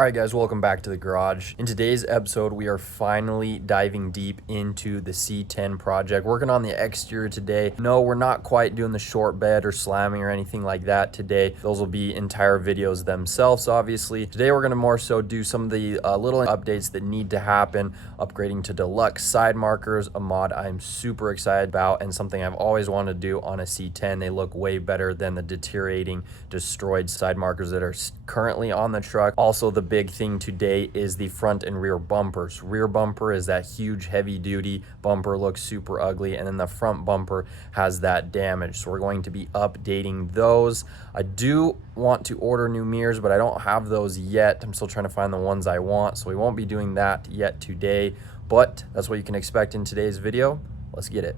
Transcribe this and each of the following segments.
Alright guys, welcome back to the garage. In today's episode, we are finally diving deep into the C10 project. Working on the exterior today. No, we're not quite doing the short bed or slamming or anything like that today. Those will be entire videos themselves, obviously. Today we're going to more so do some of the little updates that need to happen. Upgrading to deluxe side markers, a mod I'm super excited about and something I've always wanted to do on a C10. They look way better than the deteriorating, destroyed side markers that are currently on the truck. Also, the big thing today is the front and rear bumpers. Rear bumper is that huge heavy duty bumper, looks super ugly, and then the front bumper has that damage, so we're going to be updating those. I do want to order new mirrors, but I don't have those yet. I'm still trying to find the ones I want, so we won't be doing that yet today, but that's what you can expect in today's video. Let's get it.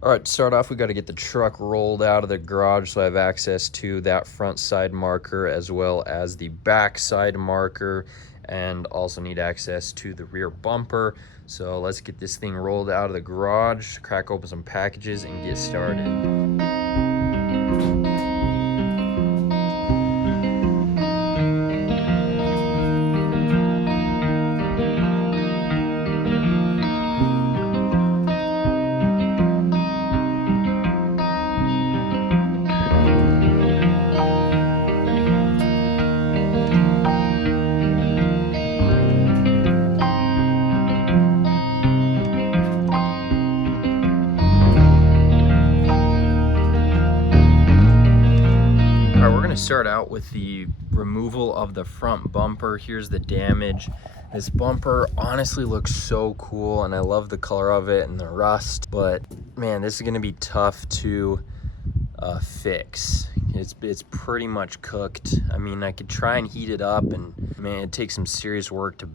All right, to start off, we got to get the truck rolled out of the garage so I have access to that front side marker as well as the back side marker, and also need access to the rear bumper. So let's get this thing rolled out of the garage, crack open some packages, and get started. Start out with the removal of the front bumper. Here's the damage. This bumper honestly looks so cool and I love the color of it and the rust, but man, this is going to be tough to fix. It's pretty much cooked. I mean, I could try and heat it up, and man, it takes some serious work to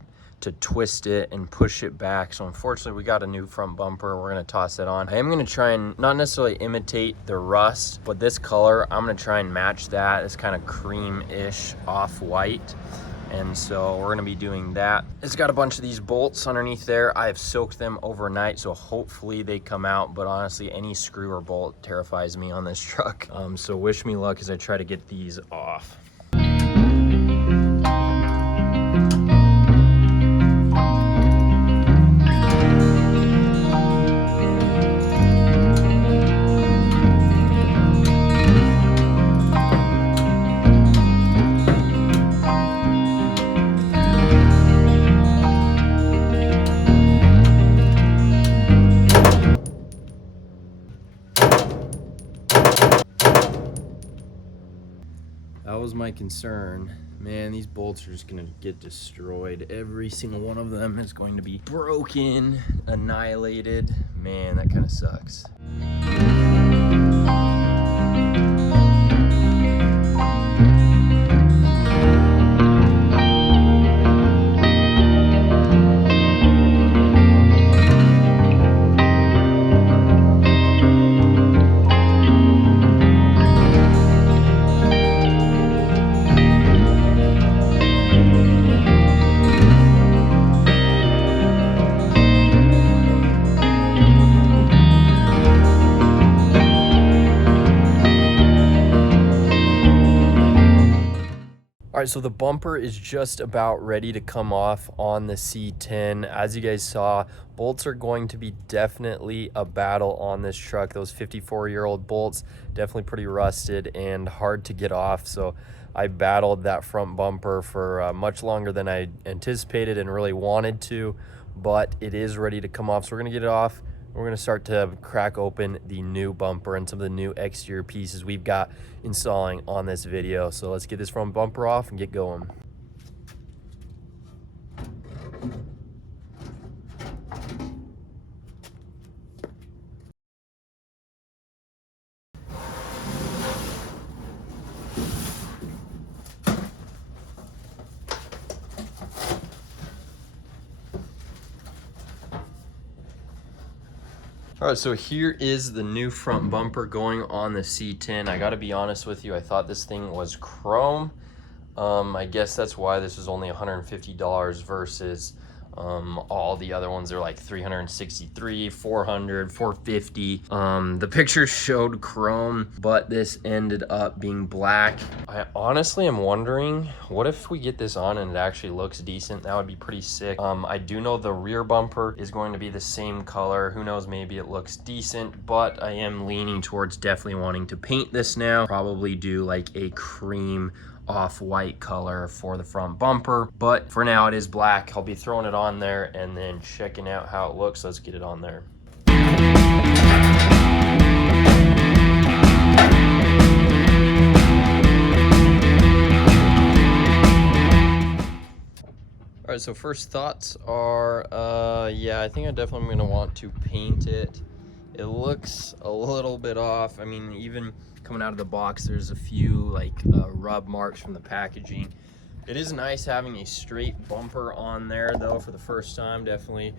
twist it and push it back. So unfortunately, we got a new front bumper. We're gonna toss it on. I am gonna try and not necessarily imitate the rust, but this color, I'm gonna try and match that. It's kind of cream-ish off-white. And so we're gonna be doing that. It's got a bunch of these bolts underneath there. I have soaked them overnight, so hopefully they come out, but honestly, any screw or bolt terrifies me on this truck. So wish me luck as I try to get these off. That was my concern. Man, these bolts are just gonna get destroyed. Every single one of them is going to be broken, annihilated. Man, that kind of sucks. Alright, so the bumper is just about ready to come off on the C10. As you guys saw, bolts are going to be definitely a battle on this truck. Those 54-year-old bolts, definitely pretty rusted and hard to get off. So I battled that front bumper for much longer than I anticipated and really wanted to, but it is ready to come off. So we're going to get it off. We're going to start to crack open the new bumper and some of the new exterior pieces we've got installing on this video. So let's get this front bumper off and get going. All right, so here is the new front bumper going on the C10. I gotta be honest with you, I thought this thing was chrome. I guess that's why this is only $150 versus All the other ones are like 363, 400, 450. The pictures showed chrome, but this ended up being black. I honestly am wondering, what if we get this on and it actually looks decent? That would be pretty sick. I do know the rear bumper is going to be the same color. Who knows, maybe it looks decent, but I am leaning towards definitely wanting to paint this now. Probably do like a cream off-white color for the front bumper, but for now it is black. I'll be throwing it on there and then checking out how it looks. Let's get it on there. All right, so first thoughts are, yeah, I think I definitely am gonna want to paint it. It looks a little bit off. I mean, even coming out of the box, there's a few like rub marks from the packaging. It is nice having a straight bumper on there though for the first time. Definitely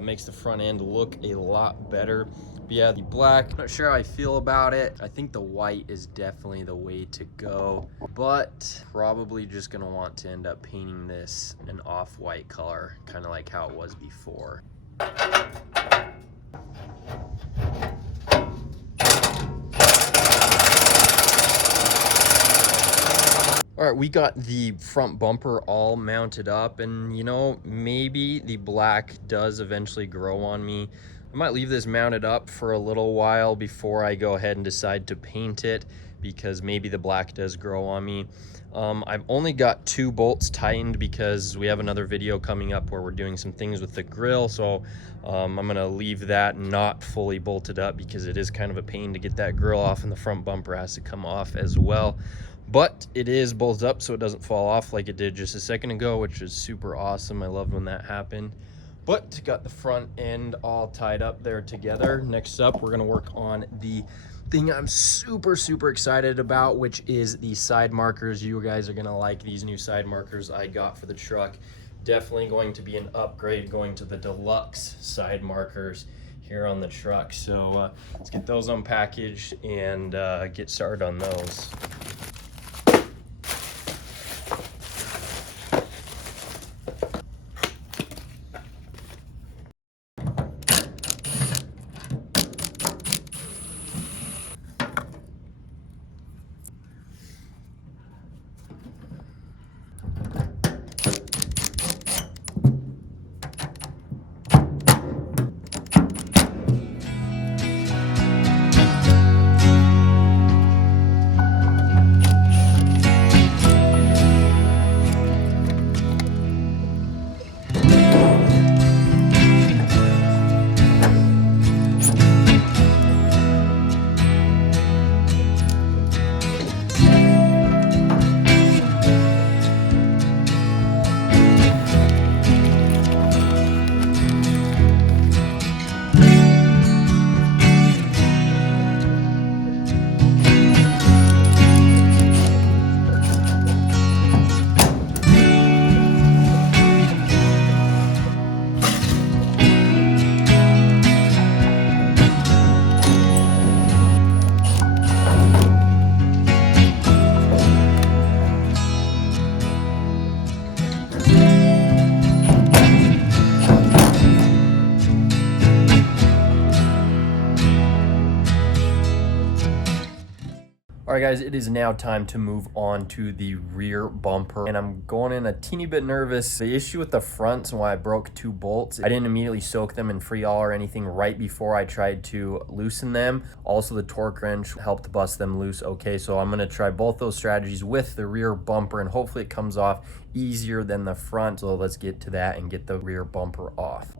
makes the front end look a lot better. But yeah, the black, not sure how I feel about it. I think the white is definitely the way to go, but probably just gonna want to end up painting this an off-white color, kind of like how it was before. All right, we got the front bumper all mounted up, and you know, maybe the black does eventually grow on me. I might leave this mounted up for a little while before I go ahead and decide to paint it, because maybe the black does grow on me. I've only got 2 bolts tightened because we have another video coming up where we're doing some things with the grill, so I'm gonna leave that not fully bolted up because it is kind of a pain to get that grill off, and the front bumper has to come off as well. But it is bolted up so it doesn't fall off like it did just a second ago, which is super awesome. I loved when that happened. But got the front end all tied up there together. Next up, we're gonna work on the thing I'm super excited about, which is the side markers. You guys are gonna like these new side markers I got for the truck. Definitely going to be an upgrade going to the deluxe side markers here on the truck. So let's get those unpackaged and get started on those. All right, guys, it is now time to move on to the rear bumper, and I'm going in a teeny bit nervous. The issue with the fronts and why I broke 2 bolts, I didn't immediately soak them in Freon or anything right before I tried to loosen them. Also, the torque wrench helped bust them loose. Okay, so I'm gonna try both those strategies with the rear bumper, and hopefully it comes off easier than the front. So let's get to that and get the rear bumper off.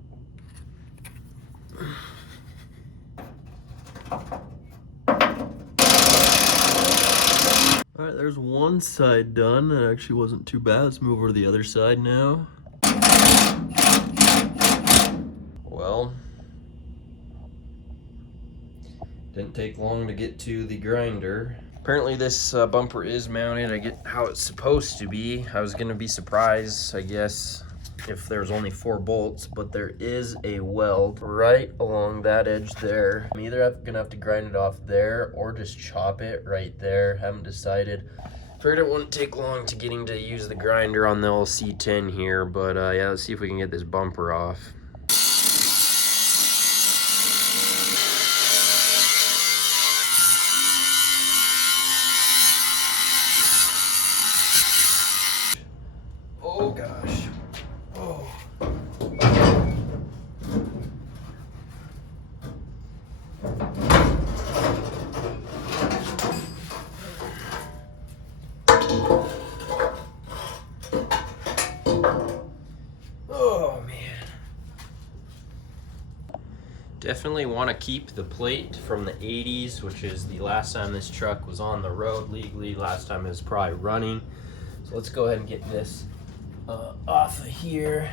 All right, there's one side done. It actually wasn't too bad. Let's move over to the other side now. Well, didn't take long to get to the grinder. Apparently this bumper is mounted, I get how it's supposed to be. I was gonna be surprised, I guess, if there's only 4 bolts, but there is a weld right along that edge there. I'm either gonna have to grind it off there or just chop it right there. Haven't decided. Figured it wouldn't take long to getting to use the grinder on the old C10 here, but yeah, let's see if we can get this bumper off. Oh gosh. Oh. Oh man. Definitely want to keep the plate from the 80s, which is the last time this truck was on the road legally. Last time it was probably running. So let's go ahead and get this off of here.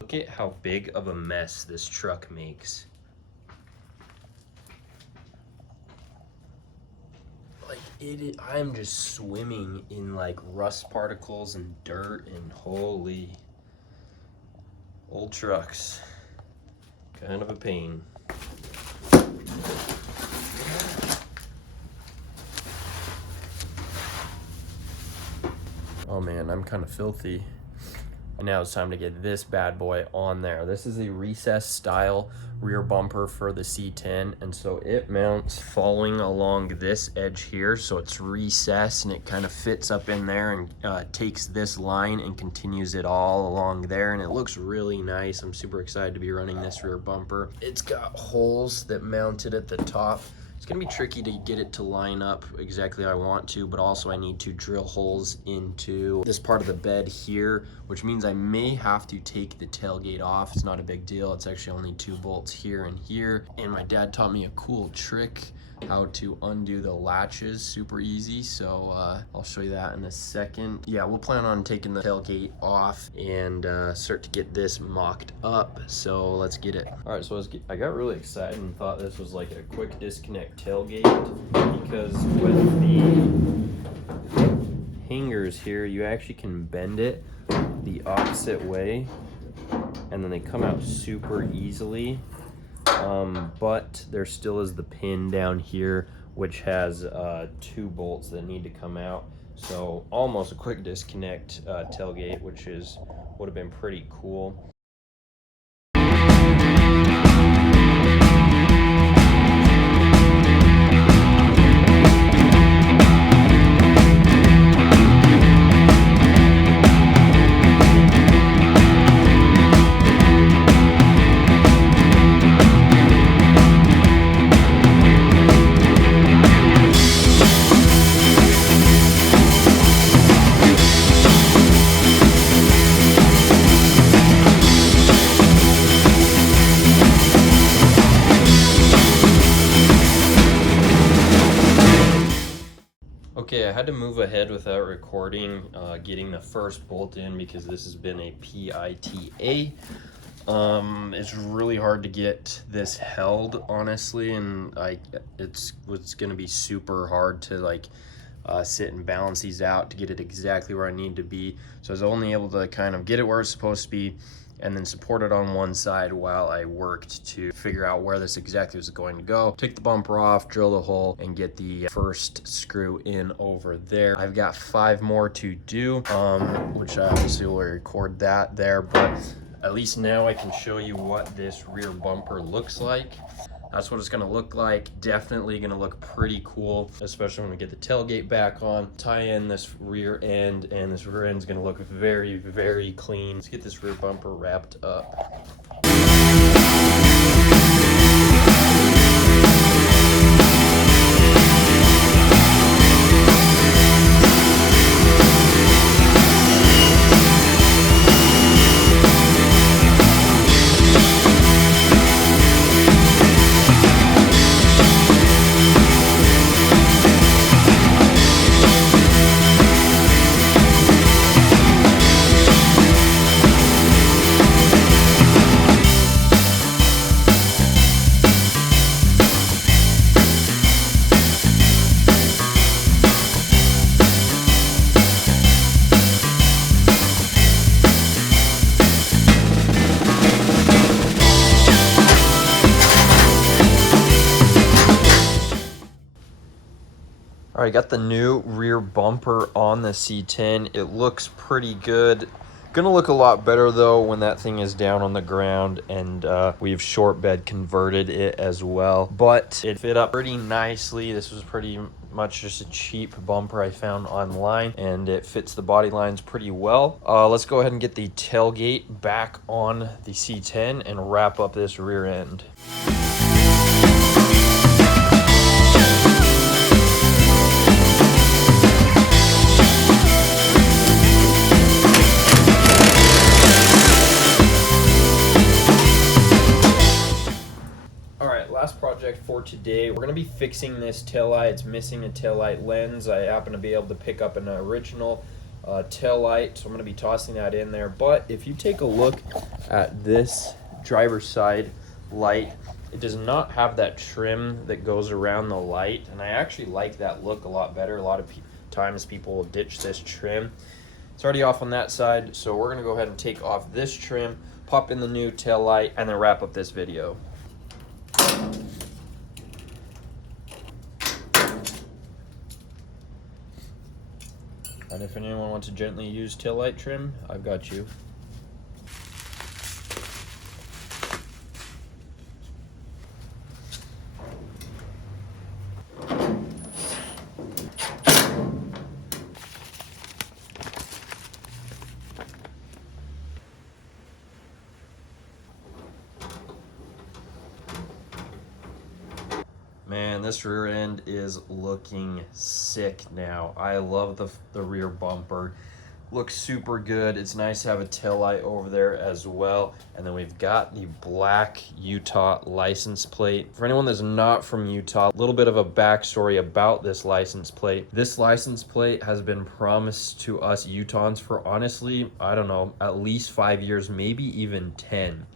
Look at how big of a mess this truck makes. Like I'm just swimming in like rust particles and dirt, and holy, old trucks, kind of a pain. Oh man, I'm kind of filthy. And now it's time to get this bad boy on there. This is a recessed style rear bumper for the C10, and so it mounts following along this edge here, so it's recessed and it kind of fits up in there and takes this line and continues it all along there, and it looks really nice. I'm super excited to be running this rear bumper. It's got holes that mounted at the top. It's gonna be tricky to get it to line up exactly how I want to, but also I need to drill holes into this part of the bed here, which means I may have to take the tailgate off. It's not a big deal. It's actually only 2 bolts here and here. And my dad taught me a cool trick how to undo the latches, super easy. So I'll show you that in a second. Yeah, we'll plan on taking the tailgate off and start to get this mocked up. So let's get it. All right, so I got really excited and thought this was like a quick disconnect tailgate, because with the hangers here, you actually can bend it the opposite way and then they come out super easily. But there still is the pin down here, which has 2 bolts that need to come out. So almost a quick disconnect tailgate, which would have been pretty cool. Okay, I had to move ahead without recording getting the first bolt in because this has been a PITA. It's really hard to get this held, honestly, and it's gonna be super hard to like sit and balance these out to get it exactly where I need to be. So I was only able to kind of get it where it's supposed to be and then support it on one side while I worked to figure out where this exactly was going to go. Take the bumper off, drill the hole, and get the first screw in over there. I've got 5 more to do, which I obviously will record that there, but at least now I can show you what this rear bumper looks like. That's what it's gonna look like. Definitely gonna look pretty cool, especially when we get the tailgate back on. Tie in this rear end, and this rear end is gonna look very, very clean. Let's get this rear bumper wrapped up. All right, got the new rear bumper on the C10. It looks pretty good. Gonna look a lot better though when that thing is down on the ground and we've short bed converted it as well. But it fit up pretty nicely. This was pretty much just a cheap bumper I found online, and it fits the body lines pretty well. Let's go ahead and get the tailgate back on the C10 and wrap up this rear end. Last project for today, we're going to be fixing this taillight. It's missing a taillight lens. I happen to be able to pick up an original taillight, so I'm going to be tossing that in there. But if you take a look at this driver's side light, it does not have that trim that goes around the light, and I actually like that look a lot better. A lot of times people will ditch this trim. It's already off on that side, so we're going to go ahead and take off this trim, pop in the new taillight, and then wrap up this video. And if anyone wants to gently use taillight trim, I've got you. Man, this rear end is looking sick now. I love the rear bumper. Looks super good. It's nice to have a taillight over there as well. And then we've got the black Utah license plate. For anyone that's not from Utah, a little bit of a backstory about this license plate. This license plate has been promised to us Utahns for, honestly, I don't know, at least 5 years, maybe even 10.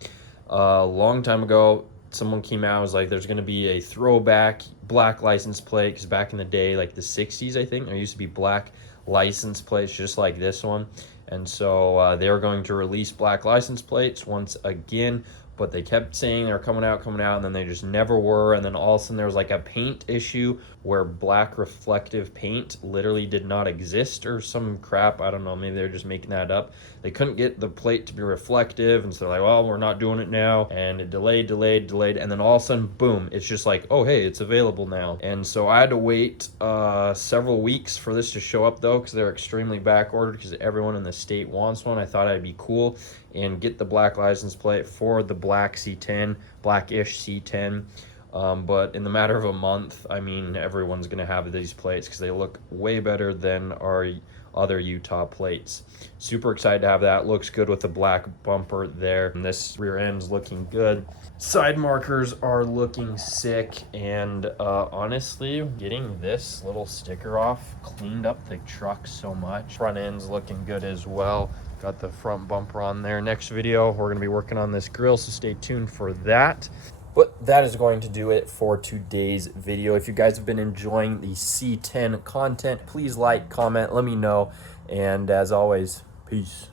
A long time ago, someone came out and was like, there's going to be a throwback black license plate, because back in the day, like the 60s, I think, there used to be black license plates just like this one. And so they were going to release black license plates once again, but they kept saying they were coming out, and then they just never were. And then all of a sudden there was like a paint issue where black reflective paint literally did not exist or some crap. I don't know, maybe they're just making that up. They couldn't get the plate to be reflective, and so they're like, well, we're not doing it now. And it delayed, and then all of a sudden, boom, it's just like, oh, hey, it's available now. And so I had to wait several weeks for this to show up though, because they're extremely back ordered, because everyone in the state wants one. I thought I'd be cool and get the black license plate for the black C10, blackish C10. But in the matter of a month, I mean, everyone's going to have these plates because they look way better than our other Utah plates. Super excited to have that. Looks good with the black bumper there. And this rear end's looking good. Side markers are looking sick. And honestly, getting this little sticker off cleaned up the truck so much. Front end's looking good as well. Got the front bumper on there. Next video, we're going to be working on this grill, so stay tuned for that. But that is going to do it for today's video. If you guys have been enjoying the C10 content, please like, comment, let me know. And as always, peace.